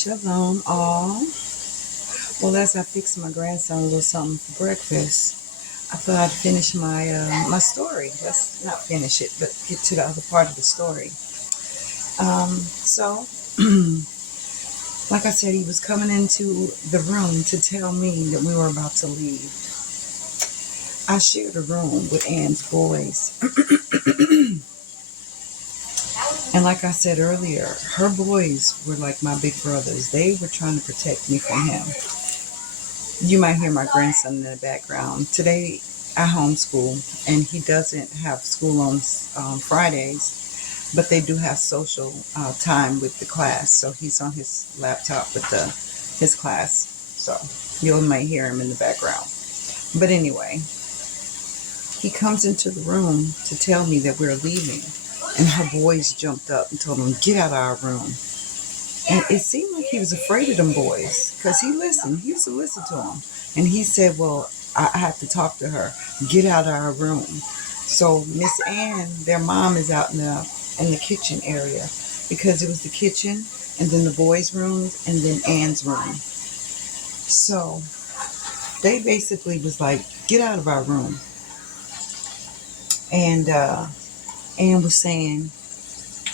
Shalom all. Well, as I fix my grandson a little something for breakfast, I thought I'd finish my story. Let's not finish it, but get to the other part of the story. So, like I said, he was coming into the room to tell me that we were about to leave. I shared a room with Ann's boys. And like I said earlier, her boys were like my big brothers. They were trying to protect me from him. You might hear my grandson in the background. Today, I homeschool, and he doesn't have school on Fridays, but they do have social time with the class. So he's on his laptop with his class. So you might hear him in the background. But anyway, he comes into the room to tell me that we're leaving, and her boys jumped up and told him, "Get out of our room." And it seemed like he was afraid of them boys because he listened. He used to listen to them. And he said, well, I have to talk to her. Get out of our room. So Miss Ann, their mom, is out in the kitchen area because it was the kitchen and then the boys' rooms and then Ann's room. So they basically was like, get out of our room. And Ann was saying,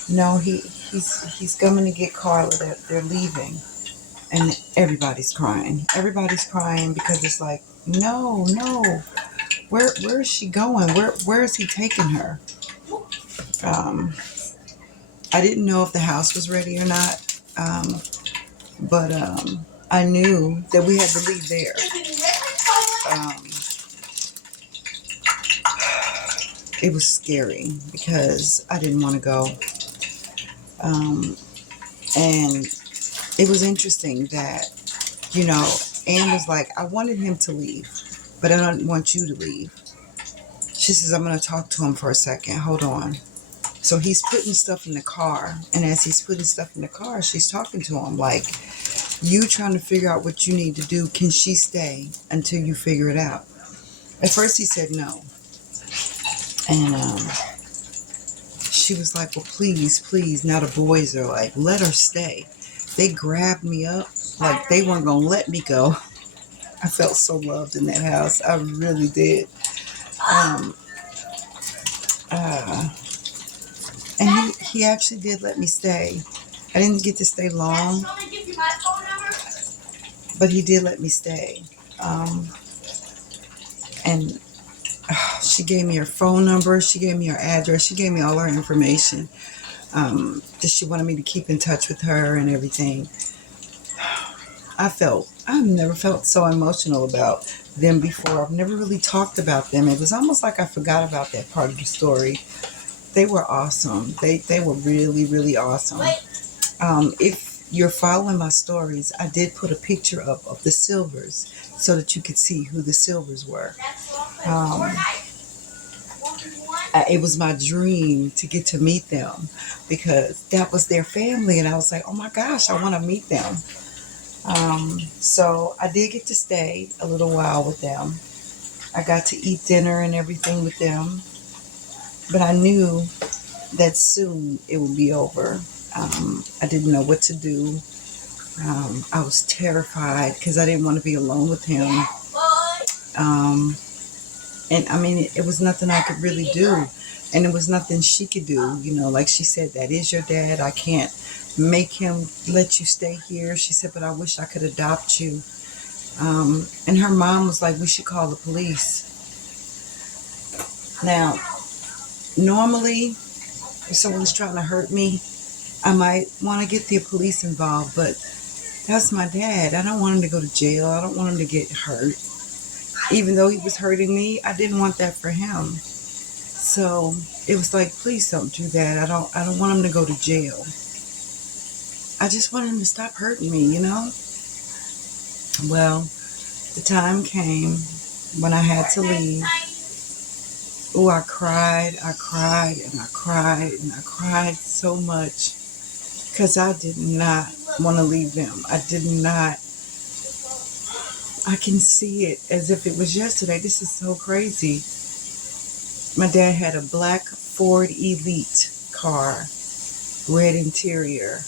no, he's coming to get Carla. They're leaving. And everybody's crying. Everybody's crying because it's like, no. Where is she going? Where is he taking her? I didn't know if the house was ready or not. But I knew that we had to leave there. It was scary because I didn't want to go. And it was interesting that, Anne was like, I wanted him to leave, but I don't want you to leave. She says, I'm going to talk to him for a second. Hold on. So he's putting stuff in the car. And as he's putting stuff in the car, she's talking to him like, you trying to figure out what you need to do. Can she stay until you figure it out? At first he said no. And she was like, well, please. Now the boys are like, let her stay. They grabbed me up like they weren't going to let me go. I felt so loved in that house. I really did. And he actually did let me stay. I didn't get to stay long, but he did let me stay. And she gave me her phone number. She gave me her address. She gave me all her information. That she wanted me to keep in touch with her and everything. I've never felt so emotional about them before. I've never really talked about them. It was almost like I forgot about that part of the story. They were awesome. They were really, really awesome. If you're following my stories, I did put a picture up of the Silvers so that you could see who the Silvers were. It was my dream to get to meet them because that was their family, and I was like, oh my gosh, I want to meet them. So I did get to stay a little while with them. I got to eat dinner and everything with them, but I knew that soon it would be over. I didn't know what to do. I was terrified because I didn't want to be alone with him. And I mean, it was nothing I could really do. And it was nothing she could do. Like she said, that is your dad. I can't make him let you stay here. She said, but I wish I could adopt you. And her mom was like, we should call the police. Now, normally, if someone's trying to hurt me, I might want to get the police involved. But that's my dad. I don't want him to go to jail. I don't want him to get hurt. Even though he was hurting me, I didn't want that for him. So it was like, please don't do that. I don't want him to go to jail. I just want him to stop hurting me, Well, the time came when I had to leave. Oh, I cried and I cried so much because I did not want to leave them. I did not. I can see it as if it was yesterday. This is so crazy. My dad had a black Ford Elite car, red interior.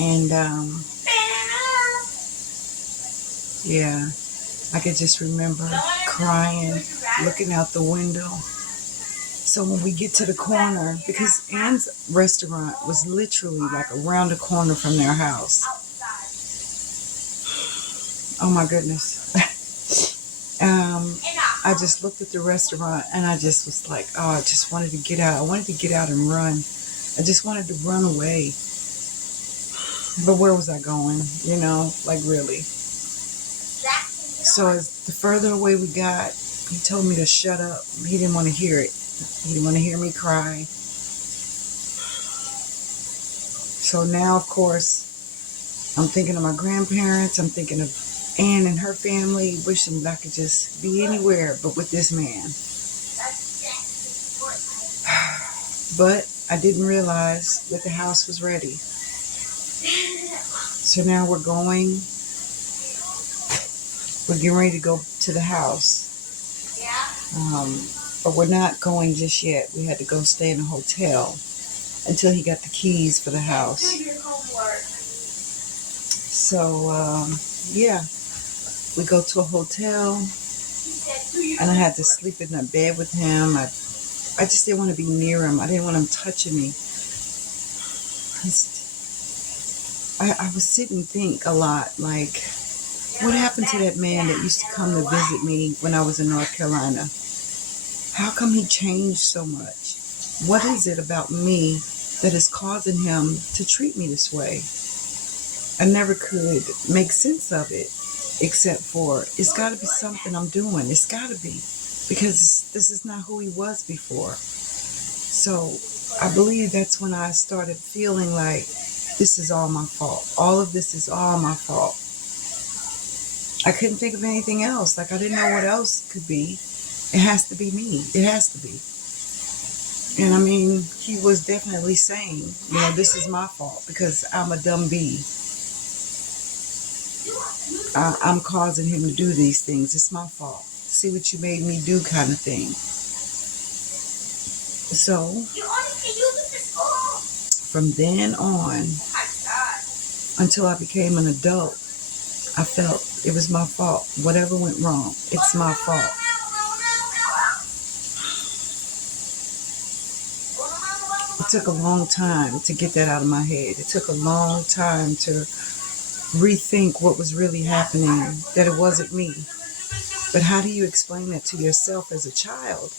And yeah, I could just remember crying, looking out the window. So when we get to the corner, because Ann's restaurant was literally like around the corner from their house. Oh my goodness. I just looked at the restaurant and I just was like, oh, I just wanted to get out. I wanted to get out and run. I just wanted to run away. But where was I going? You know, like really. So as the further away we got, he told me to shut up. He didn't want to hear it. He didn't want to hear me cry. So now, of course, I'm thinking of my grandparents. I'm thinking of Ann and her family, wishing that I could just be anywhere but with this man. But I didn't realize that the house was ready. So now we're getting ready to go to the house. But we're not going just yet. We had to go stay in a hotel until he got the keys for the house. So, yeah, we go to a hotel, and I had to sleep in a bed with him. I just didn't want to be near him. I didn't want him touching me. I was sitting and think a lot, like, what happened to that man that used to come to visit me when I was in North Carolina? How come he changed so much? What is it about me that is causing him to treat me this way? I never could make sense of it, except for it's got to be something I'm doing. It's got to be, because this is not who he was before. So I believe that's when I started feeling like this is all my fault. All of this is all my fault. I couldn't think of anything else. Like, I didn't know what else could be. It has to be me. It has to be. And I mean, he was definitely saying, you know, this is my fault because I'm a dumb bee. I'm causing him to do these things. It's my fault. See what you made me do, kind of thing. So from then on until I became an adult, I felt it was my fault. Whatever went wrong, it's my fault. It took a long time to get that out of my head. It took a long time to rethink what was really happening, that it wasn't me. But how do you explain that to yourself as a child?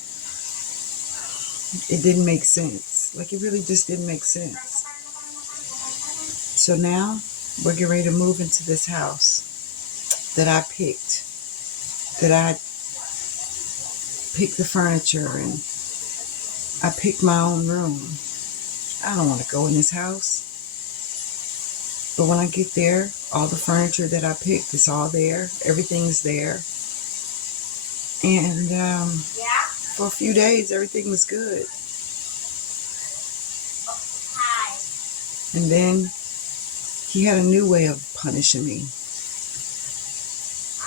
It didn't make sense. Like, it really just didn't make sense. So now we're getting ready to move into this house that I picked. That I picked the furniture and I picked my own room. I don't want to go in this house. But when I get there, all the furniture that I picked is all there. Everything's there. And for a few days, everything was good. And then he had a new way of punishing me.